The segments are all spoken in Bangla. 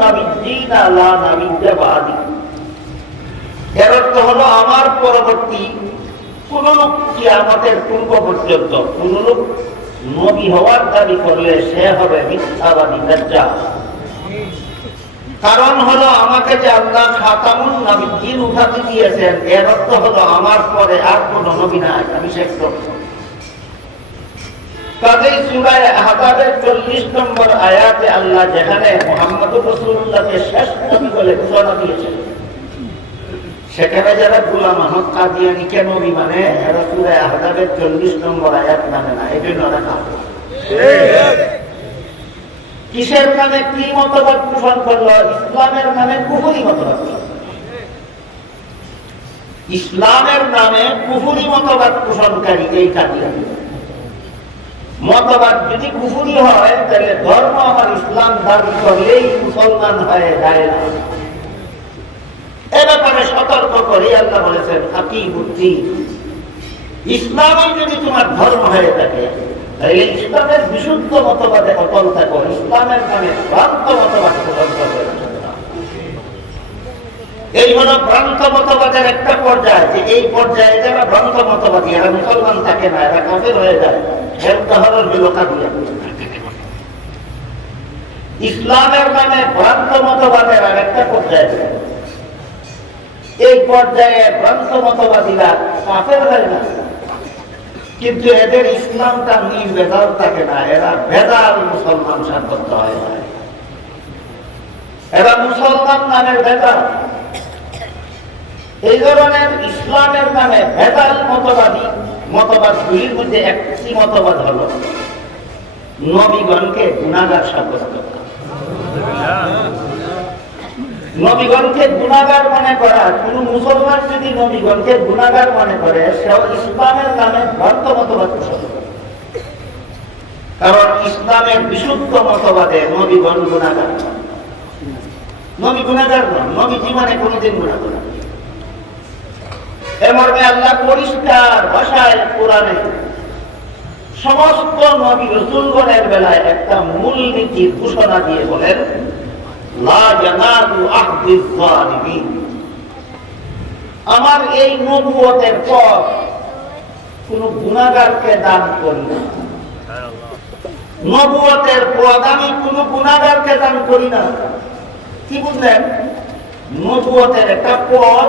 নাবিয়্যিনা আমার পরবর্তী কোন লোক পূর্ব পর্যন্ত কোন লোক নবী হওয়ার দাবি করলে সে হবে মিথ্যাবাদী কারণ হলো আমাকে যে আল্লাহ খাতামুন উপাধি দিয়েছেন, এর অর্থ হলো আমার পরে আর কোন নবী নাই, আমি শেষ করব কাজেই সুরায় চল্লিশ নম্বর আয়াতে আল্লাহ যেখানে মোহাম্মদ রসুল্লাহকে শেষ নবী বলে ঘোষণা দিয়েছেন সেখানে যারা গুলাম আহমদ মানে চল্লিশ নম্বর আয়াত মানে না, এই জন্য কাফের। কিসের নামে কি মতবাদ পোষণ করল? ইসলামের নামে কুহুরি মতবাদ ইসলামের নামে কুহুরি মতবাদ পোষণকারী এই কাদিয়ানি। মতবাদ যদি কুহুরি হয়, তাহলে ধর্ম আমার ইসলাম দাবি করলেই মুসলমান হয়ে যায় না। এ ব্যাপারে সতর্ক করে, আল্লাহ বলেছেন বুদ্ধি ইসলামই যদি তোমার ধর্ম হয়ে থাকে, তাহলে ইসলামের বিশুদ্ধ মতবাদে অটল থাকো ইসলামের নামে ভ্রান্ত মতবাদ প্রদান। এই হলো ভ্রান্ত মতবাদের একটা পর্যায় যে এই পর্যায়ে যারা ভ্রান্ত মতবাদী এরা মুসলমান থাকে না, এরা কাফের হয়ে যায়। উদাহরণ হলো কাদিয়া ইসলামের নামে ভ্রান্ত মতবাদের আর একটা পর্যায়ে। এই পর্যায়ে ভ্রান্ত মতবাদীরা কাফের হয় না কিন্তু এদের ইসলামটা নির্বেদাল থাকে না, এরা বেদাল মুসলমান সাব্যস্ত হয় এরা মুসলমান নামের বেদাল এই ধরনের ইসলামের নামে ভেদাল মতবাদী মতবাদ মতবাদগুলির মধ্যে একটি মতবাদ হল, নবীগণকে গুণাগার সাব্যস্ত নবীগণকে গুণাগার মনে করা, কোন মুসলমান যদি নবীগণকে গুণাগার মনে করে, সেও ইসলামের নামে ভ্রান্ত মতবাদ কারণ ইসলামের বিশুদ্ধ মতবাদে নবীগণ গুণাগার নবী গুণাগার নন, নবী জীবনে কোনোদিন গুণা করে না। এ আল্লাহ পরিষ্কার ভাষায় কোরআনে সমস্ত নবী রসুলগণের বেলায় একটা মূল নীতির ঘোষণা দিয়ে বলেন। আমার এই নবুয়তের পর কোন গুণাগারকে দান করি না। নবুয়তের পদ আমি কোন গুণাগারকে দান করি না। কি বুঝলেন? নবুয়তের একটা পদ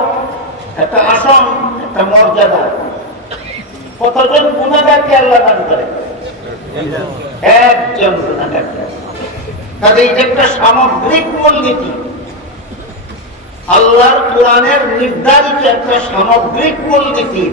একটা আসন একটা মর্যাদা। কতজন গুণাগারকে আল্লাহ দান করে? একজন একটা সামগ্রিক আল্লাহর কোরআনের নির্ধারিত একটা সামগ্রিক মূলনীতি।